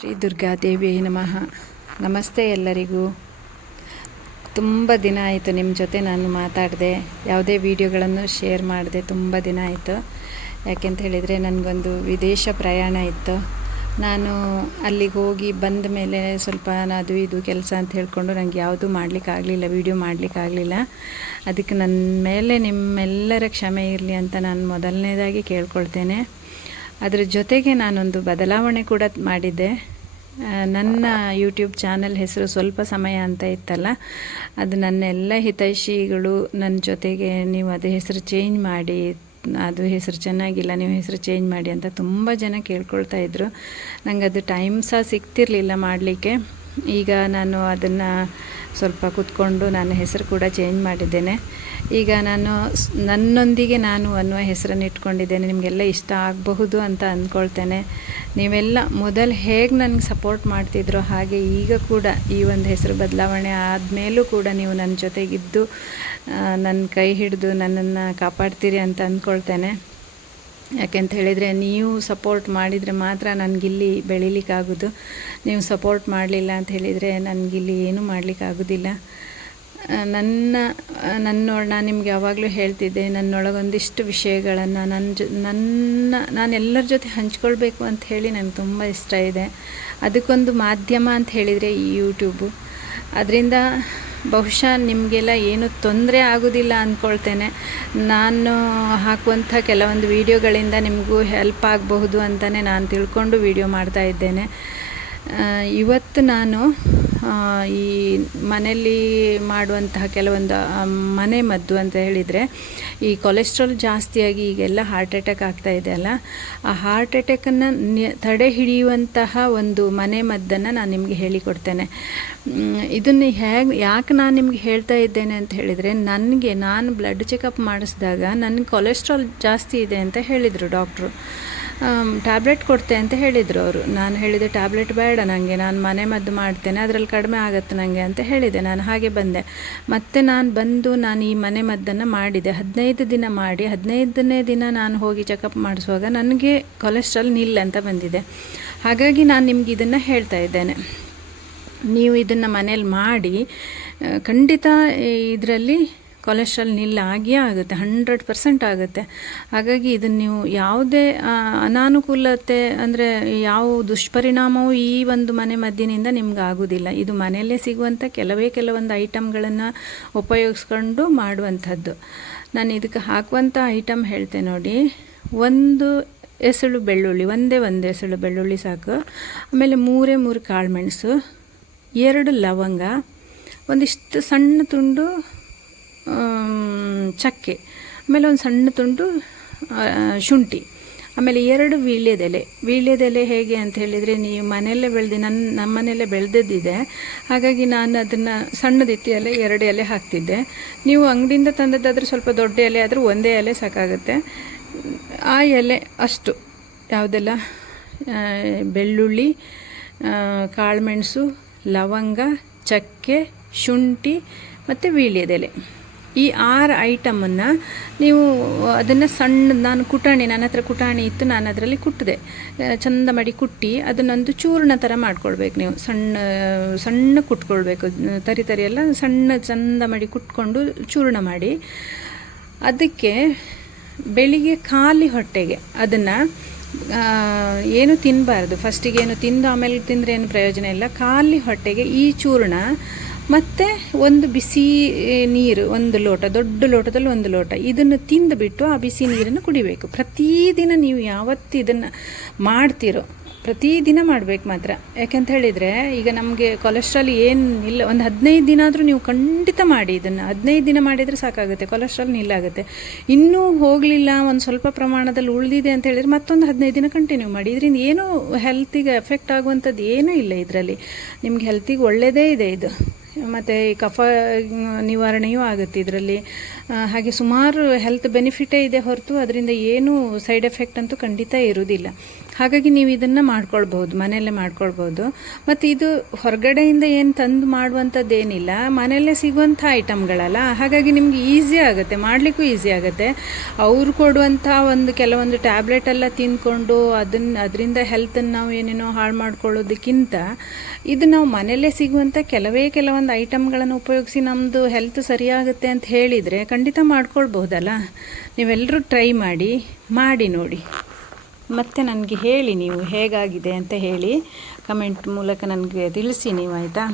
ಶ್ರೀ ದುರ್ಗಾದೇವಿಯೇ ನಮಃ. ನಮಸ್ತೆ ಎಲ್ಲರಿಗೂ. ತುಂಬ ದಿನ ಆಯಿತು ನಿಮ್ಮ ಜೊತೆ ನಾನು ಮಾತಾಡಿದೆ, ಯಾವುದೇ ವಿಡಿಯೋಗಳನ್ನು ಶೇರ್ ಮಾಡಿದೆ. ತುಂಬ ದಿನ ಆಯಿತು. ಯಾಕೆಂತ ಹೇಳಿದರೆ ನನಗೊಂದು ವಿದೇಶ ಪ್ರಯಾಣ ಇತ್ತು. ನಾನು ಅಲ್ಲಿಗೆ ಹೋಗಿ ಬಂದ ಮೇಲೆ ಸ್ವಲ್ಪ ಅದು ಇದು ಕೆಲಸ ಅಂತ ಹೇಳಿಕೊಂಡು ನನಗೆ ಯಾವುದೂ ಮಾಡಲಿಕ್ಕಾಗಲಿಲ್ಲ, ವಿಡಿಯೋ ಮಾಡಲಿಕ್ಕಾಗಲಿಲ್ಲ. ಅದಕ್ಕೆ ನನ್ನ ಮೇಲೆ ನಿಮ್ಮೆಲ್ಲರ ಕ್ಷಮೆ ಇರಲಿ ಅಂತ ನಾನು ಮೊದಲನೇದಾಗಿ ಕೇಳ್ಕೊಳ್ತೇನೆ. ಅದರ ಜೊತೆಗೆ ನಾನೊಂದು ಬದಲಾವಣೆ ಕೂಡ ಮಾಡಿದ್ದೆ. ನನ್ನ ಯೂಟ್ಯೂಬ್ ಚಾನಲ್ ಹೆಸರು ಸ್ವಲ್ಪ ಸಮಯ ಅಂತ ಇತ್ತಲ್ಲ, ಅದು ನನ್ನೆಲ್ಲ ಹಿತೈಷಿಗಳು ನನ್ನ ಜೊತೆಗೆ ನೀವು ಅದು ಹೆಸರು ಚೇಂಜ್ ಮಾಡಿ, ಅದು ಹೆಸರು ಚೆನ್ನಾಗಿಲ್ಲ, ನೀವು ಹೆಸರು ಚೇಂಜ್ ಮಾಡಿ ಅಂತ ತುಂಬ ಜನ ಕೇಳ್ಕೊಳ್ತಾ ಇದ್ದರು. ನನಗೆ ಅದು ಟೈಮ್ ಸಹ ಸಿಗ್ತಿರಲಿಲ್ಲ ಮಾಡಲಿಕ್ಕೆ. ಈಗ ನಾನು ಅದನ್ನು ಸ್ವಲ್ಪ ಕೂತ್ಕೊಂಡು ನಾನು ಹೆಸರು ಕೂಡ ಚೇಂಜ್ ಮಾಡಿದ್ದೇನೆ. ಈಗ ನಾನು ನನ್ನೊಂದಿಗೆ ನಾನು ಅನ್ನುವ ಹೆಸರನ್ನು ಇಟ್ಕೊಂಡಿದ್ದೇನೆ. ನಿಮಗೆಲ್ಲ ಇಷ್ಟ ಆಗಬಹುದು ಅಂತ ಅಂದ್ಕೊಳ್ತೇನೆ. ನೀವೆಲ್ಲ ಮೊದಲು ಹೇಗೆ ನನಗೆ ಸಪೋರ್ಟ್ ಮಾಡ್ತಿದ್ರೋ ಹಾಗೆ ಈಗ ಕೂಡ ಈ ಒಂದು ಹೆಸರು ಬದಲಾವಣೆ ಆದಮೇಲೂ ಕೂಡ ನೀವು ನನ್ನ ಜೊತೆಗಿದ್ದು ನನ್ನ ಕೈ ಹಿಡಿದು ನನ್ನನ್ನು ಕಾಪಾಡ್ತೀರಿ ಅಂತ ಅಂದ್ಕೊಳ್ತೇನೆ. ಯಾಕೆಂತ ಹೇಳಿದರೆ ನೀವು ಸಪೋರ್ಟ್ ಮಾಡಿದರೆ ಮಾತ್ರ ನನಗಿಲ್ಲಿ ಬೆಳೀಲಿಕ್ಕಾಗೋದು. ನೀವು ಸಪೋರ್ಟ್ ಮಾಡಲಿಲ್ಲ ಅಂತ ಹೇಳಿದರೆ ನನಗಿಲ್ಲಿ ಏನೂ ಮಾಡಲಿಕ್ಕಾಗೋದಿಲ್ಲ. ನಾನು ನಿಮಗೆ ಯಾವಾಗಲೂ ಹೇಳ್ತಿದ್ದೆ, ನನ್ನೊಳಗೊಂದಿಷ್ಟು ವಿಷಯಗಳನ್ನು ನಾನು ಎಲ್ಲರ ಜೊತೆ ಹಂಚ್ಕೊಳ್ಬೇಕು ಅಂತ ಹೇಳಿ ನನಗೆ ತುಂಬ ಇಷ್ಟ ಇದೆ. ಅದಕ್ಕೊಂದು ಮಾಧ್ಯಮ ಅಂತ ಹೇಳಿದರೆ ಈ ಯೂಟ್ಯೂಬು. ಅದರಿಂದ ಬಹುಶಃ ನಿಮಗೆಲ್ಲ ಏನೂ ತೊಂದರೆ ಆಗೋದಿಲ್ಲ ಅಂದ್ಕೊಳ್ತೇನೆ. ನಾನು ಹಾಕುವಂಥ ಕೆಲವೊಂದು ವಿಡಿಯೋಗಳಿಂದ ನಿಮಗೂ ಹೆಲ್ಪ್ ಆಗಬಹುದು ಅಂತಲೇ ನಾನು ತಿಳ್ಕೊಂಡು ವಿಡಿಯೋ ಮಾಡ್ತಾ ಇದ್ದೇನೆ. ಇವತ್ತು ನಾನು ಈ ಮನೆಯಲ್ಲಿ ಮಾಡುವಂತಹ ಕೆಲವೊಂದು ಮನೆ ಮದ್ದು ಅಂತ ಹೇಳಿದರೆ, ಈ ಕೊಲೆಸ್ಟ್ರಾಲ್ ಜಾಸ್ತಿಯಾಗಿ ಈಗೆಲ್ಲ ಹಾರ್ಟ್ ಅಟ್ಯಾಕ್ ಆಗ್ತಾ ಇದೆ ಅಲ್ಲ, ಆ ಹಾರ್ಟ್ ಅಟ್ಯಾಕನ್ನು ತಡೆ ಹಿಡಿಯುವಂತಹ ಒಂದು ಮನೆ ಮದ್ದನ್ನು ನಾನು ನಿಮಗೆ ಹೇಳಿಕೊಡ್ತೇನೆ. ಇದನ್ನು ಯಾಕೆ ನಾನು ನಿಮಗೆ ಹೇಳ್ತಾ ಇದ್ದೇನೆ ಅಂತ ಹೇಳಿದರೆ, ನಾನು ಬ್ಲಡ್ ಚೆಕಪ್ ಮಾಡಿಸಿದಾಗ ನನಗೆ ಕೊಲೆಸ್ಟ್ರಾಲ್ ಜಾಸ್ತಿ ಇದೆ ಅಂತ ಹೇಳಿದರು ಡಾಕ್ಟ್ರು. ಟ್ಯಾಬ್ಲೆಟ್ ಕೊಡ್ತೆ ಅಂತ ಹೇಳಿದರು ಅವರು. ನಾನು ಹೇಳಿದೆ ಟ್ಯಾಬ್ಲೆಟ್ ಬೇಡ ನನಗೆ, ನಾನು ಮನೆ ಮದ್ದು ಮಾಡ್ತೇನೆ, ಅದರಲ್ಲಿ ಕಡಿಮೆ ಆಗುತ್ತೆ ನನಗೆ ಅಂತ ಹೇಳಿದೆ. ನಾನು ಹಾಗೆ ಬಂದೆ. ಮತ್ತು ನಾನು ಈ ಮನೆ ಮದ್ದನ್ನು ಮಾಡಿದೆ. 15 ದಿನ ಮಾಡಿ 15ನೇ ದಿನ ನಾನು ಹೋಗಿ ಚೆಕಪ್ ಮಾಡಿಸುವಾಗ ನನಗೆ ಕೊಲೆಸ್ಟ್ರಾಲ್ ನಿಲ್ಲ ಅಂತ ಬಂದಿದೆ. ಹಾಗಾಗಿ ನಾನು ನಿಮ್ಗೆ ಇದನ್ನು ಹೇಳ್ತಾ ಇದ್ದೇನೆ. ನೀವು ಇದನ್ನು ಮನೇಲಿ ಮಾಡಿ, ಖಂಡಿತ ಇದರಲ್ಲಿ ಕೊಲೆಸ್ಟ್ರಾಲ್ ನಿಲ್ಲ ಆಗಿಯೇ ಆಗುತ್ತೆ, 100% ಆಗುತ್ತೆ. ಹಾಗಾಗಿ ಇದನ್ನು ನೀವು ಯಾವುದೇ ಅನಾನುಕೂಲತೆ ಅಂದರೆ ಯಾವ ದುಷ್ಪರಿಣಾಮವೂ ಈ ಒಂದು ಮನೆ ಮದ್ದಿನಿಂದ ನಿಮ್ಗೆ ಆಗೋದಿಲ್ಲ. ಇದು ಮನೆಯಲ್ಲೇ ಸಿಗುವಂಥ ಕೆಲವೊಂದು ಐಟಮ್ಗಳನ್ನು ಉಪಯೋಗಿಸ್ಕೊಂಡು ಮಾಡುವಂಥದ್ದು. ನಾನು ಇದಕ್ಕೆ ಹಾಕುವಂಥ ಐಟಮ್ ಹೇಳ್ತೇನೆ ನೋಡಿ. ಒಂದು ಎಸಳು ಬೆಳ್ಳುಳ್ಳಿ, ಒಂದು ಎಸಳು ಬೆಳ್ಳುಳ್ಳಿ ಸಾಕು. ಆಮೇಲೆ 3 ಕಾಳುಮೆಣಸು, 2 ಲವಂಗ, ಒಂದಿಷ್ಟು ಸಣ್ಣ ತುಂಡು ಚಕ್ಕೆ, ಆಮೇಲೆ ಒಂದು ಸಣ್ಣ ತುಂಡು ಶುಂಠಿ, ಆಮೇಲೆ 2 ವೀಳ್ಯದೆಲೆ. ಹೇಗೆ ಅಂತ ಹೇಳಿದರೆ, ನೀವು ಮನೆಯಲ್ಲೇ ನಮ್ಮ ಮನೆಯಲ್ಲೇ ಬೆಳೆದಿದ್ದಿದೆ. ಹಾಗಾಗಿ ನಾನು ಅದನ್ನು ಸಣ್ಣದಿತ್ತು ಎಲೆ 2 ಎಲೆ ಹಾಕ್ತಿದ್ದೆ. ನೀವು ಅಂಗಡಿಯಿಂದ ತಂದದ್ದಾದರೆ ಸ್ವಲ್ಪ ದೊಡ್ಡ ಎಲೆ ಆದರೂ 1 ಎಲೆ ಸಾಕಾಗುತ್ತೆ. ಆ ಎಲೆ ಅಷ್ಟು ಯಾವುದೆಲ್ಲ ಬೆಳ್ಳುಳ್ಳಿ, ಕಾಳುಮೆಣಸು, ಲವಂಗ, ಚಕ್ಕೆ, ಶುಂಠಿ ಮತ್ತು ವೀಳ್ಯದೆಲೆ, ಈ 6 ಐಟಮನ್ನು ನೀವು ಅದನ್ನು ನನ್ನ ಹತ್ರ ಕುಟಾಣಿ ಇತ್ತು, ನಾನು ಅದರಲ್ಲಿ ಕುಟ್ಟಿದೆ. ಚಂದ ಮಾಡಿ ಕುಟ್ಟಿ ಅದನ್ನೊಂದು ಚೂರ್ಣ ಥರ ಮಾಡ್ಕೊಳ್ಬೇಕು. ನೀವು ಸಣ್ಣ ಕುಟ್ಕೊಳ್ಬೇಕು, ತರಿ ಎಲ್ಲ ಚಂದ ಮಾಡಿ ಕುಟ್ಕೊಂಡು ಚೂರ್ಣ ಮಾಡಿ, ಅದಕ್ಕೆ ಬೆಳಿಗ್ಗೆ ಖಾಲಿ ಹೊಟ್ಟೆಗೆ ಅದನ್ನು ಏನು ತಿನ್ನಬಾರ್ದು. ಫಸ್ಟಿಗೆ ಏನು ತಿಂದು ಆಮೇಲೆ ತಿಂದರೆ ಏನು ಪ್ರಯೋಜನ ಇಲ್ಲ. ಖಾಲಿ ಹೊಟ್ಟೆಗೆ ಈ ಚೂರ್ಣ ಮತ್ತು ಒಂದು ಬಿಸಿ ನೀರು, 1 ಲೋಟ, ದೊಡ್ಡ ಲೋಟದಲ್ಲಿ 1 ಲೋಟ, ಇದನ್ನು ತಿಂದುಬಿಟ್ಟು ಆ ಬಿಸಿ ನೀರನ್ನು ಕುಡಿಬೇಕು. ಪ್ರತಿದಿನ ನೀವು ಯಾವತ್ತು ಇದನ್ನು ಮಾಡ್ತೀರೋ ಪ್ರತಿದಿನ ಮಾಡಬೇಕು ಮಾತ್ರ. ಯಾಕೆಂತ ಹೇಳಿದರೆ, ಈಗ ನಮಗೆ ಕೊಲೆಸ್ಟ್ರಾಲ್ ಏನಿಲ್ಲ, ಒಂದು 15 ದಿನ ಆದರೂ ನೀವು ಖಂಡಿತ ಮಾಡಿ. ಇದನ್ನು 15 ದಿನ ಮಾಡಿದರೆ ಸಾಕಾಗುತ್ತೆ, ಕೊಲೆಸ್ಟ್ರಾಲ್ ನಿಲ್ಲಾಗುತ್ತೆ. ಇನ್ನೂ ಹೋಗಲಿಲ್ಲ, ಒಂದು ಸ್ವಲ್ಪ ಪ್ರಮಾಣದಲ್ಲಿ ಉಳಿದಿದೆ ಅಂತ ಹೇಳಿದರೆ ಮತ್ತೊಂದು 15 ದಿನ ಕಂಟಿನ್ಯೂ ಮಾಡಿ. ಇದರಿಂದ ಏನೂ ಹೆಲ್ತಿಗೆ ಎಫೆಕ್ಟ್ ಆಗುವಂಥದ್ದು ಏನೂ ಇಲ್ಲ. ಇದರಲ್ಲಿ ನಿಮ್ಗೆ ಹೆಲ್ತಿಗೆ ಒಳ್ಳೆಯದೇ ಇದೆ ಇದು. ಮತ್ತು ಈ ಕಫ ನಿವಾರಣೆಯೂ ಆಗುತ್ತೆ ಇದರಲ್ಲಿ. ಹಾಗೆ ಸುಮಾರು ಹೆಲ್ತ್ ಬೆನಿಫಿಟೇ ಇದೆ ಹೊರತು ಅದರಿಂದ ಏನೂ ಸೈಡ್ ಎಫೆಕ್ಟ್ ಅಂತೂ ಖಂಡಿತ ಇರುವುದಿಲ್ಲ. ಹಾಗಾಗಿ ನೀವು ಇದನ್ನು ಮಾಡ್ಕೊಳ್ಬೋದು, ಮನೆಯಲ್ಲೇ ಮಾಡ್ಕೊಳ್ಬೋದು. ಮತ್ತು ಇದು ಹೊರಗಡೆಯಿಂದ ಏನು ತಂದು ಮಾಡುವಂಥದ್ದೇನಿಲ್ಲ, ಮನೆಯಲ್ಲೇ ಸಿಗುವಂಥ ಐಟಮ್ಗಳಲ್ಲ. ಹಾಗಾಗಿ ನಿಮ್ಗೆ ಈಸಿ ಆಗುತ್ತೆ, ಮಾಡಲಿಕ್ಕೂ ಈಸಿ ಆಗುತ್ತೆ. ಅವರು ಕೊಡುವಂಥ ಕೆಲವೊಂದು ಟ್ಯಾಬ್ಲೆಟೆಲ್ಲ ತಿಂದ್ಕೊಂಡು ಅದರಿಂದ ಹೆಲ್ತನ್ನು ನಾವು ಏನೇನೋ ಹಾಳು ಮಾಡ್ಕೊಳ್ಳೋದಕ್ಕಿಂತ ಇದು ನಾವು ಮನೆಯಲ್ಲೇ ಸಿಗುವಂಥ ಕೆಲವೊಂದು ಐಟಮ್ಗಳನ್ನು ಉಪಯೋಗಿಸಿ ನಮ್ಮದು ಹೆಲ್ತ್ ಸರಿಯಾಗುತ್ತೆ ಅಂತ ಹೇಳಿದರೆ ಖಂಡಿತ ಮಾಡ್ಕೊಳ್ಬಹುದಲ್ಲ. ನೀವೆಲ್ಲರೂ ಟ್ರೈ ಮಾಡಿ ನೋಡಿ. ಮತ್ತು ನನಗೆ ಹೇಳಿ, ನೀವು ಹೇಗಾಗಿದೆ ಅಂತ ಹೇಳಿ ಕಮೆಂಟ್ ಮೂಲಕ ನನಗೆ ತಿಳಿಸಿ ನೀವು, ಆಯಿತಾ?